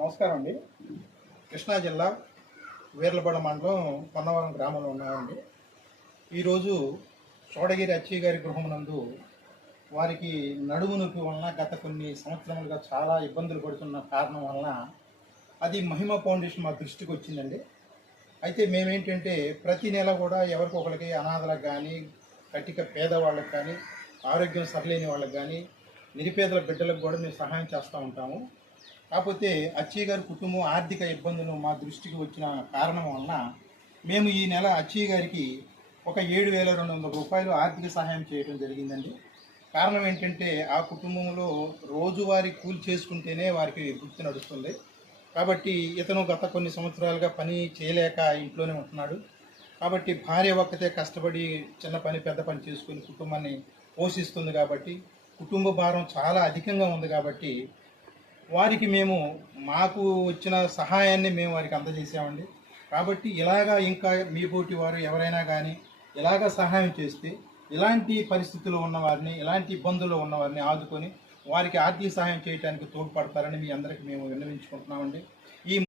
నమస్కారం అండి. కృష్ణా జిల్లా వీర్లపడ మండలం పొన్నవరం గ్రామంలో ఉన్నామండి. ఈరోజు చోడగిరి అచ్చయ్య గారి గృహం నందు వారికి నడుము నొప్పి వలన గత కొన్ని సంవత్సరములుగా చాలా ఇబ్బందులు పడుతున్న కారణం వలన అది మహిమ ఫౌండేషన్ మా దృష్టికి వచ్చిందండి. అయితే మేమేంటంటే ప్రతి నెల కూడా ఎవరికొకరికి అనాథలకు కానీ, కటిక పేదవాళ్ళకి కానీ, ఆరోగ్యం సరిలేని వాళ్ళకి కానీ, నిరుపేదల బిడ్డలకు కూడా మేము సహాయం చేస్తూ ఉంటాము. కాకపోతే అచ్చయ్య గారి కుటుంబం ఆర్థిక ఇబ్బందులు మా దృష్టికి వచ్చిన కారణం వలన మేము ఈ నెల అచ్చయ్య గారికి ఒక 7,200 రూపాయలు ఆర్థిక సహాయం చేయడం జరిగిందండి. కారణం ఏంటంటే ఆ కుటుంబంలో రోజువారీ కూలి చేసుకుంటేనే వారికి వృత్తి నడుస్తుంది. కాబట్టి ఇతను గత కొన్ని సంవత్సరాలుగా పని చేయలేక ఇంట్లోనే ఉంటున్నాడు. కాబట్టి భార్య ఒక్కతే కష్టపడి చిన్న పని పెద్ద పని చేసుకుని కుటుంబాన్ని పోషిస్తుంది. కాబట్టి కుటుంబ భారం చాలా అధికంగా ఉంది. కాబట్టి వారికి మేము మాకు వచ్చిన సహాయాన్ని మేము వారికి అందజేసామండి. కాబట్టి ఇలాగా ఇంకా మీ పోటీ వారు ఎవరైనా కానీ ఇలాగ సహాయం చేస్తే ఇలాంటి పరిస్థితుల్లో ఉన్నవారిని, ఇలాంటి ఇబ్బందుల్లో ఉన్నవారిని ఆదుకొని వారికి ఆర్థిక సహాయం చేయడానికి తోడ్పడతారని మీ అందరికీ మేము విన్నవించుకుంటున్నామండి. ఈ